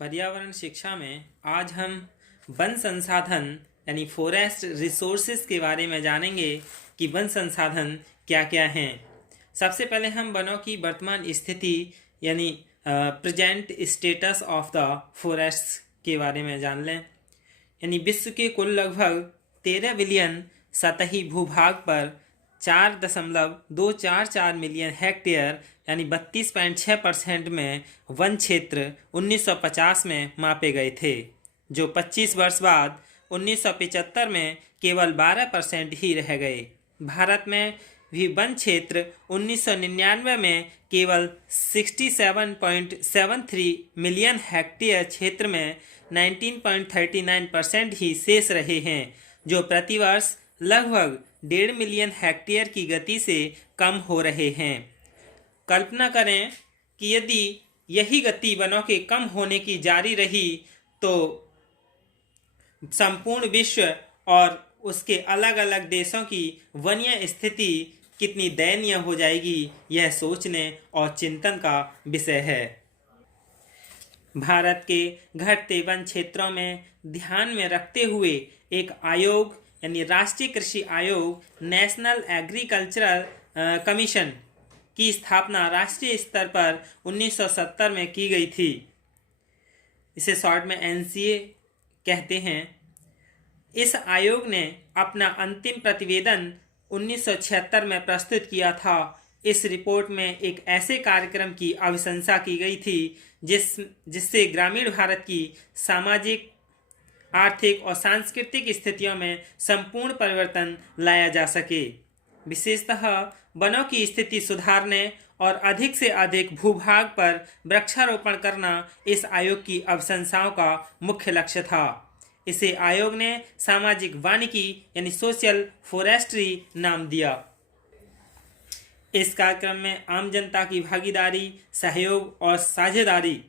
पर्यावरण शिक्षा में आज हम वन संसाधन यानी फॉरेस्ट रिसोर्सेज के बारे में जानेंगे कि वन संसाधन क्या क्या हैं। सबसे पहले हम वनों की वर्तमान स्थिति यानी present status of the forest के बारे में जान लें। यानी विश्व के कुल लगभग 13 बिलियन सतही भूभाग पर 4.244 मिलियन हेक्टेयर यानी 32.6% में वन क्षेत्र 1950 में मापे गए थे, जो 25 वर्ष बाद 1975 में केवल 12% ही रह गए। भारत में भी वन क्षेत्र 1999 में केवल 67.73 मिलियन हेक्टेयर क्षेत्र में 19.39% ही शेष रहे हैं, जो प्रतिवर्ष लगभग 1.5 मिलियन हेक्टेयर की गति से कम हो रहे हैं। कल्पना करें कि यदि यही गति वनों के कम होने की जारी रही तो संपूर्ण विश्व और उसके अलग अलग देशों की वन्य स्थिति कितनी दयनीय हो जाएगी, यह सोचने और चिंतन का विषय है। भारत के घटते वन क्षेत्रों में ध्यान में रखते हुए एक आयोग यानी राष्ट्रीय कृषि आयोग नेशनल एग्रीकल्चरल कमीशन की स्थापना राष्ट्रीय स्तर पर 1970 में की गई थी। इसे शॉर्ट में एनसीए कहते हैं। इस आयोग ने अपना अंतिम प्रतिवेदन 1976 में प्रस्तुत किया था। इस रिपोर्ट में एक ऐसे कार्यक्रम की अनुशंसा की गई थी जिससे ग्रामीण भारत की सामाजिक, आर्थिक और सांस्कृतिक स्थितियों में संपूर्ण परिवर्तन लाया जा सके। विशेषतः वनों की स्थिति सुधारने और अधिक से अधिक भूभाग पर वृक्षारोपण करना इस आयोग की अनुशंसाओं का मुख्य लक्ष्य था। इसे आयोग ने सामाजिक वानिकी यानी सोशल फॉरेस्ट्री नाम दिया। इस कार्यक्रम में आम जनता की भागीदारी, सहयोग और साझेदारी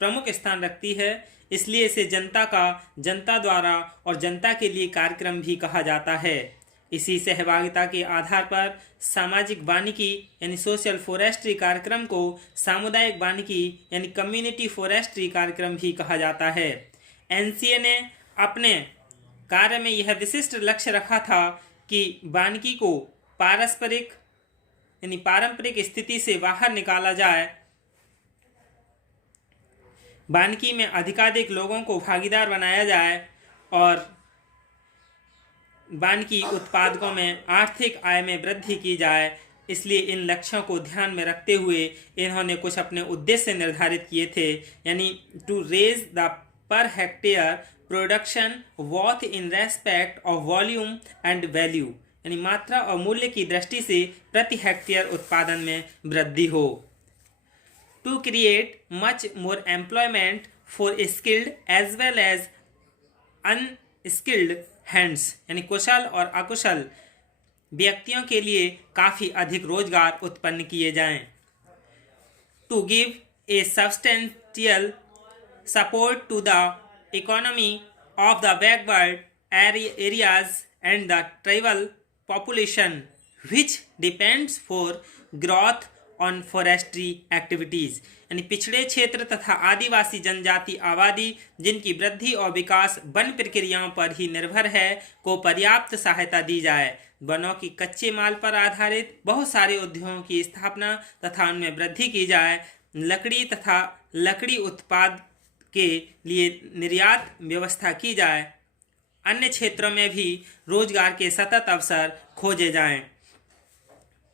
प्रमुख स्थान रखती है, इसलिए इसे जनता का, जनता द्वारा और जनता के लिए कार्यक्रम भी कहा जाता है। इसी सहभागिता के आधार पर सामाजिक वानिकी यानी सोशल फॉरेस्ट्री कार्यक्रम को सामुदायिक वानिकी यानी कम्युनिटी फॉरेस्ट्री कार्यक्रम भी कहा जाता है। एनसीए ने अपने कार्य में यह विशिष्ट लक्ष्य रखा था कि वानिकी को पारंपरिक स्थिति से बाहर निकाला जाए, वानिकी में अधिकाधिक लोगों को भागीदार बनाया जाए और वानिकी उत्पादकों में आर्थिक आय में वृद्धि की जाए। इसलिए इन लक्ष्यों को ध्यान में रखते हुए इन्होंने कुछ अपने उद्देश्य निर्धारित किए थे, यानी to raise the per hectare production both in respect of volume and value, यानी मात्रा और मूल्य की दृष्टि से प्रति हेक्टेयर उत्पादन में वृद्धि हो। To create much more employment for skilled as well as unskilled hands, यानी कुशल और अकुशल व्यक्तियों के लिए काफ़ी अधिक रोजगार उत्पन्न किए जाएं। To give a substantial support to the economy of the backward areas and the tribal population which depends for growth on forestry activities, यानी पिछड़े क्षेत्र तथा आदिवासी जनजाति आबादी जिनकी वृद्धि और विकास वन प्रक्रियाओं पर ही निर्भर है, को पर्याप्त सहायता दी जाए। वनों की कच्चे माल पर आधारित बहुत सारे उद्योगों की स्थापना तथा उनमें वृद्धि की जाए। लकड़ी तथा लकड़ी उत्पाद के लिए निर्यात व्यवस्था की जाए। अन्य क्षेत्रों में भी रोजगार के सतत अवसर खोजे जाएं।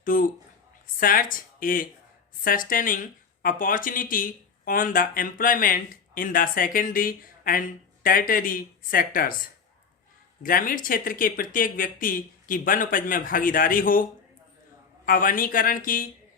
To search a sustaining opportunity on the employment in the secondary and tertiary sectors, ग्रामीण क्षेत्र के प्रत्येक व्यक्ति की वन उपज में भागीदारी हो। अवनीकरण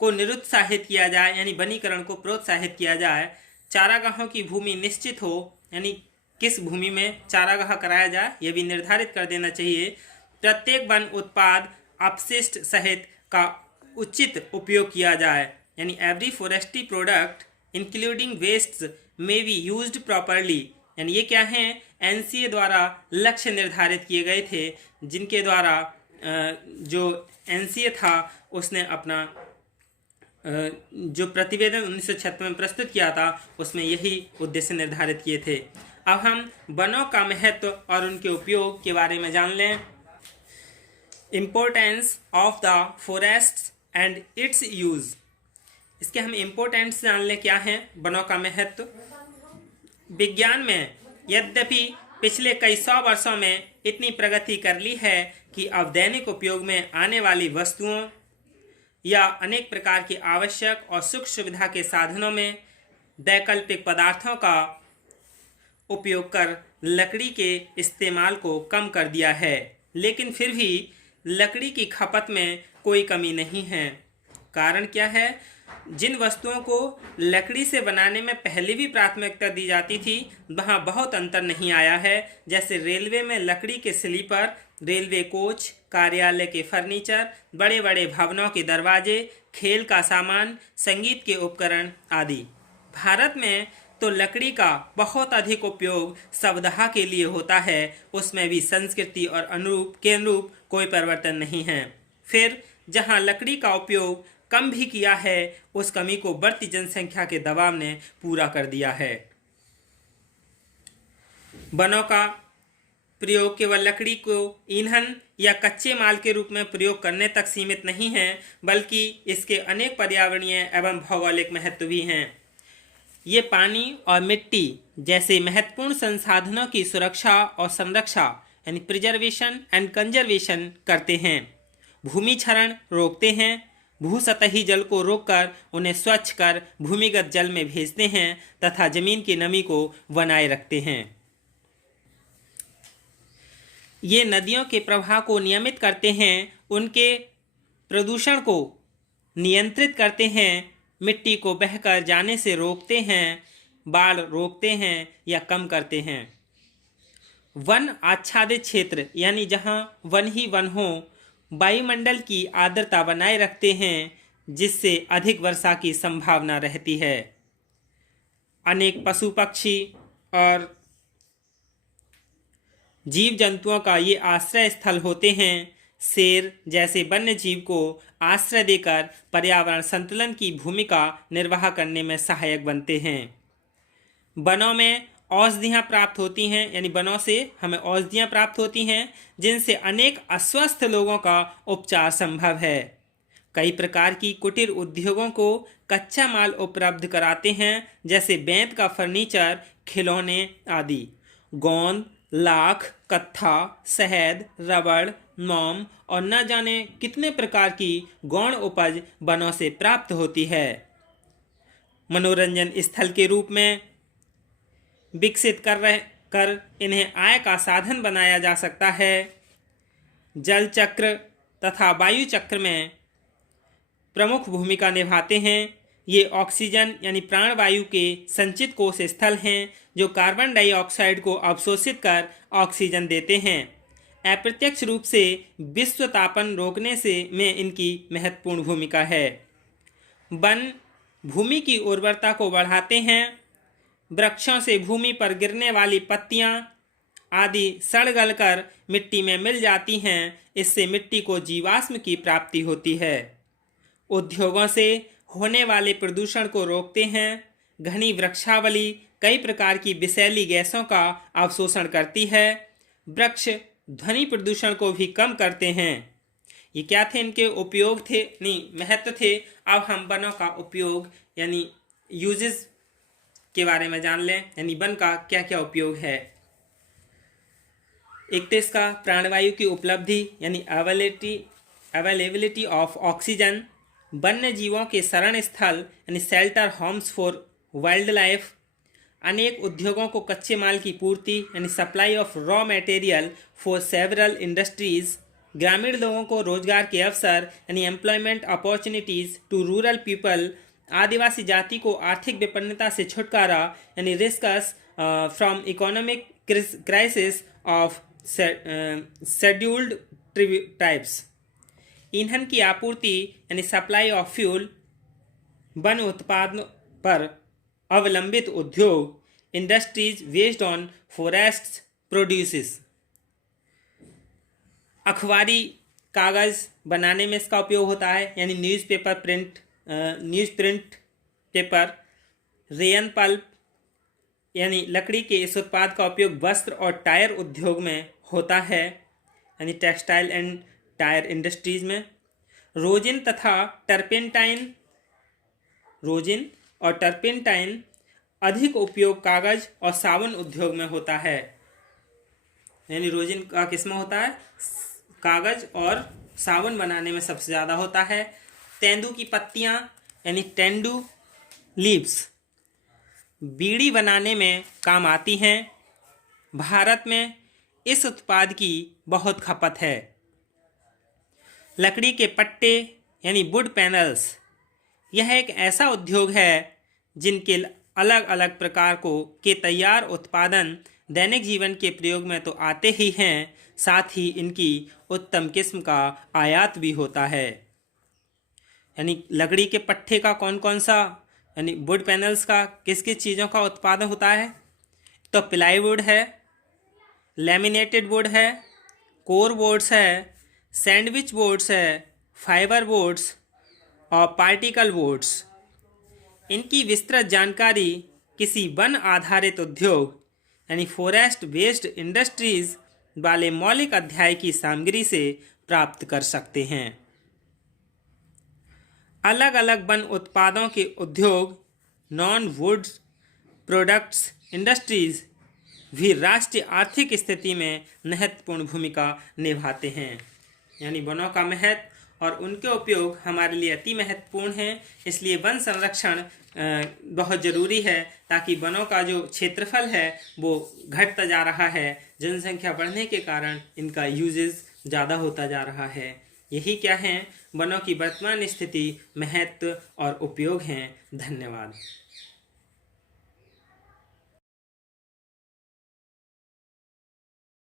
को निरुत्साहित किया जाए, यानी वनीकरण को प्रोत्साहित किया जाए। चारागाहों की भूमि निश्चित हो, यानी किस भूमि में चारागाह कराया जाए यह भी निर्धारित कर देना चाहिए। प्रत्येक वन उत्पाद अपशिष्ट सहित का उचित उपयोग किया जाए, यानी every forestry product including wastes may be used properly, यानी ये क्या हैं, एनसीए द्वारा लक्ष्य निर्धारित किए गए थे, जिनके द्वारा जो एनसीए था उसने अपना जो प्रतिवेदन 1976 में प्रस्तुत किया था उसमें यही उद्देश्य निर्धारित किए थे। अब हम वनों का महत्व और उनके उपयोग के बारे में जान लें। Importance of the forest and it's use. इसके हम इम्पोर्टेंस जान लें, क्या है वनों का महत्व। विज्ञान में यद्यपि पिछले कई सौ वर्षों में इतनी प्रगति कर ली है कि अब दैनिक उपयोग में आने वाली वस्तुओं या अनेक प्रकार की आवश्यक और सुख सुविधा के साधनों में वैकल्पिक पदार्थों का उपयोग कर लकड़ी के इस्तेमाल को कम कर दिया है, लेकिन फिर भी लकड़ी की खपत में कोई कमी नहीं है। कारण क्या है? जिन वस्तुओं को लकड़ी से बनाने में पहले भी प्राथमिकता दी जाती थी वहाँ बहुत अंतर नहीं आया है। जैसे रेलवे में लकड़ी के स्लीपर, रेलवे कोच, कार्यालय के फर्नीचर, बड़े बड़े भवनों के दरवाजे, खेल का सामान, संगीत के उपकरण आदि। भारत में तो लकड़ी का बहुत अधिक उपयोग संविदा के लिए होता है, उसमें भी संस्कृति और अनुरूप कोई परिवर्तन नहीं है। फिर जहाँ लकड़ी का उपयोग कम भी किया है, उस कमी को बढ़ती जनसंख्या के दबाव ने पूरा कर दिया है। वनों का प्रयोग केवल लकड़ी को ईंधन या कच्चे माल के रूप में प्रयोग करने तक सीमित नहीं है, बल्कि इसके अनेक पर्यावरणीय एवं भौगोलिक महत्व भी हैं। ये पानी और मिट्टी जैसे महत्वपूर्ण संसाधनों की सुरक्षा और संरक्षा यानी प्रिजर्वेशन एंड कंजर्वेशन करते हैं। भूमि क्षरण रोकते हैं, भूसतही जल को रोककर उन्हें स्वच्छ कर भूमिगत जल में भेजते हैं तथा जमीन की नमी को बनाए रखते हैं। ये नदियों के प्रवाह को नियमित करते हैं, उनके प्रदूषण को नियंत्रित करते हैं, मिट्टी को बहकर जाने से रोकते हैं, बाढ़ रोकते हैं या कम करते हैं। वन आच्छादित क्षेत्र यानी जहाँ वन ही वन हो वायुमंडल की आर्द्रता बनाए रखते हैं, जिससे अधिक वर्षा की संभावना रहती है। अनेक पशु पक्षी और जीव जंतुओं का ये आश्रय स्थल होते हैं। शेर जैसे वन्य जीव को आश्रय देकर पर्यावरण संतुलन की भूमिका निर्वाह करने में सहायक बनते हैं। वनों में औषधियाँ प्राप्त होती हैं, यानी वनों से हमें औषधियाँ प्राप्त होती हैं जिनसे अनेक अस्वस्थ लोगों का उपचार संभव है। कई प्रकार की कुटीर उद्योगों को कच्चा माल उपलब्ध कराते हैं, जैसे बेंत का फर्नीचर, खिलौने आदि। गोंद, लाख, कत्था, शहद, रबड़, मोम और न जाने कितने प्रकार की गौण उपज वनों से प्राप्त होती है। मनोरंजन स्थल के रूप में विकसित कर इन्हें आय का साधन बनाया जा सकता है। जल चक्र तथा वायु चक्र में प्रमुख भूमिका निभाते हैं। ये ऑक्सीजन यानी प्राणवायु के संचित कोष स्थल हैं जो कार्बन डाइऑक्साइड को अवशोषित कर ऑक्सीजन देते हैं। अप्रत्यक्ष रूप से विश्व तापन रोकने से में इनकी महत्वपूर्ण भूमिका है। वन भूमि की उर्वरता को बढ़ाते हैं। वृक्षों से भूमि पर गिरने वाली पत्तियां आदि सड़ गल कर मिट्टी में मिल जाती हैं, इससे मिट्टी को जीवाश्म की प्राप्ति होती है। उद्योगों से होने वाले प्रदूषण को रोकते हैं। घनी वृक्षावली कई प्रकार की विषैली गैसों का अवशोषण करती है। वृक्ष ध्वनि प्रदूषण को भी कम करते हैं। ये क्या थे? इनके उपयोग थे, नहीं महत्व थे। अब हम वनों का उपयोग यानी यूजेस के बारे में जान लें, यानी वन का क्या क्या उपयोग है। एक तो इसका प्राणवायु की उपलब्धि यानी अवेलेबिलिटी ऑफ ऑक्सीजन, वन्य जीवों के शरण स्थल यानी shelter homes for wildlife, अनेक उद्योगों को कच्चे माल की पूर्ति यानी supply of raw material for several industries, ग्रामीण लोगों को रोजगार के अवसर यानी employment opportunities to rural people, आदिवासी जाति को आर्थिक विपन्नता से छुटकारा यानी risks from economic crisis of scheduled tribes, ईंधन की आपूर्ति यानी सप्लाई ऑफ फ्यूल, वन उत्पादन पर अवलंबित उद्योग, industries based on forest produces, अखबारी कागज़ बनाने में इसका उपयोग होता है यानी newspaper print news print paper, rayon pulp यानी लकड़ी के इस उत्पाद का उपयोग वस्त्र और टायर उद्योग में होता है, यानी टेक्सटाइल एंड टायर इंडस्ट्रीज में। रोजिन और टर्पेंटाइन अधिक उपयोग कागज और साबुन उद्योग में होता है, यानी रोजिन का किसमें होता है, कागज और साबुन बनाने में सबसे ज़्यादा होता है। तेंदू की पत्तियां यानी टेंडू लीव्स बीड़ी बनाने में काम आती हैं। भारत में इस उत्पाद की बहुत खपत है। लकड़ी के पट्टे यानी वुड पैनल्स, यह एक ऐसा उद्योग है जिनके अलग अलग प्रकार के तैयार उत्पादन दैनिक जीवन के प्रयोग में तो आते ही हैं, साथ ही इनकी उत्तम किस्म का आयात भी होता है। यानी लकड़ी के पट्टे का कौन कौन सा, यानी वुड पैनल्स का किस किस चीज़ों का उत्पादन होता है, तो प्लाईवुड है, लैमिनेटेड वुड है, कोर बोर्ड्स है, सैंडविच बोर्ड्स है, फाइबर बोर्ड्स और पार्टिकल बोर्ड्स। इनकी विस्तृत जानकारी किसी वन आधारित उद्योग यानी फॉरेस्ट बेस्ड इंडस्ट्रीज वाले मौलिक अध्याय की सामग्री से प्राप्त कर सकते हैं। अलग अलग वन उत्पादों के उद्योग, नॉन वुड प्रोडक्ट्स इंडस्ट्रीज भी राष्ट्रीय आर्थिक स्थिति में महत्वपूर्ण भूमिका निभाते हैं। यानी वनों का महत्व और उनके उपयोग हमारे लिए अति महत्वपूर्ण है। इसलिए वन संरक्षण बहुत ज़रूरी है, ताकि वनों का जो क्षेत्रफल है वो घटता जा रहा है। जनसंख्या बढ़ने के कारण इनका यूजेस ज़्यादा होता जा रहा है। यही क्या है वनों की वर्तमान स्थिति, महत्व और उपयोग हैं। धन्यवाद।